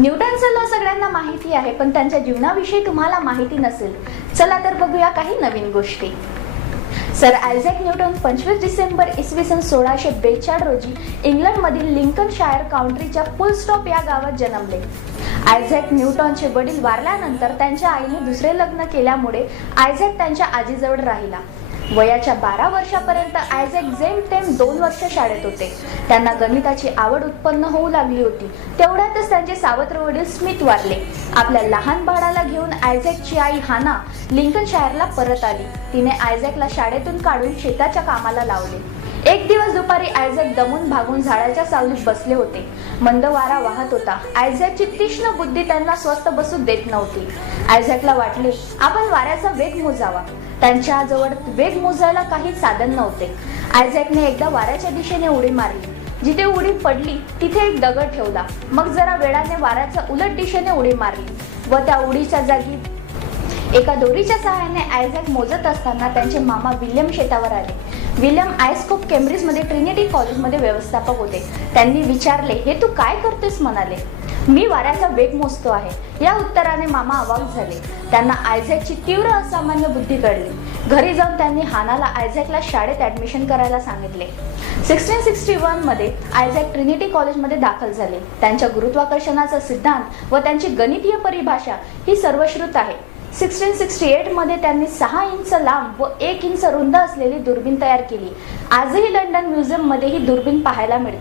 न्यूटनचा law सगळ्यांना माहिती आहे, पण त्यांच्या जीवनाविषयी तुम्हाला माहिती नसेल. चला तर बघूया काही नवीन गोष्टी. सर आयझॅक न्यूटन 25 डिसेंबर इसवी सन 1642 रोजी इंग्लंडमधील लिंकनशायर काउंट्रीच्या फुल स्टॉप या गावात जन्मले. आयझॅक न्यूटनचे वडील वारल्यानंतर त्यांच्या आईने दुसरे लग्न केल्यामुळे आयझॅक त्यांच्या आजीजवळ राहिला. वयाच्या 12 वर्षापर्यंत आयझॅक जेमतेम 2 वर्ष शाळेत होते. त्यांना गणिताची आवड उत्पन्न होऊ लागली होती. तेवढ्यातच त्यांचे सावत्र वडील स्मिथ वारले. आपल्या लहान बाळाला घेऊन आयझॅकची आई हाना लिंकनशायरला परत आली. तिने आयझॅकला शाळेतून काढून शेताच्या कामाला लावले. एक दिवस दुपारी आयझॅक दमून भागून झाडाच्या सावलीत बसले होते. मंद वारा वाहत होता. आयझॅकची तीक्ष्ण बुद्धी त्यांना स्वस्थ बसू देत नव्हती. आयझॅकला वाटले आपण वाऱ्याचा वेग मोजावा. त्यांच्याजवळ वेग मोजायला काही साधन नव्हते. आयझॅकने एकदा वाऱ्याच्या दिशेने उडी मारली. जिथे उडी पडली तिथे एक दगड ठेवला. मग जरा वेळाने वाऱ्याच्या उलट दिशेने उडी मारली व त्या उडीच्या जागी एका दोरीच्या सहाय्याने आयझॅक मोजत असताना त्यांचे मामा विल्यम शेतावर आले. विल्यम आयस्कोप केम्ब्रिजमध्ये ट्रिनिटी कॉलेजमध्ये व्यवस्थापक होते. त्यांनी विचारले, हे तू काय करतेस? म्हणाले, मी वाऱ्याचा वेग मोजतो आहे. या उत्तराने मामा अवाक झाले. त्यांना आयझॅकची तीव्र असामान्य बुद्धी कळली. घरी जाऊन त्यांनी हानाला आयझॅकला शाळेत ऍडमिशन करायला सांगितले. 1661 मध्ये आयझॅक ट्रिनिटी कॉलेजमध्ये दाखल झाले. त्यांच्या गुरुत्वाकर्षणाचा सिद्धांत व त्यांची गणितीय परिभाषा ही सर्वश्रुत आहे. 1668 मध्ये त्यांनी 6 इंच लांब व 1 इंच रुंद असलेली दुर्बीण तयार केली. आजही लंडन म्युझियम मध्ये ही दुर्बीण पाहायला मिळते.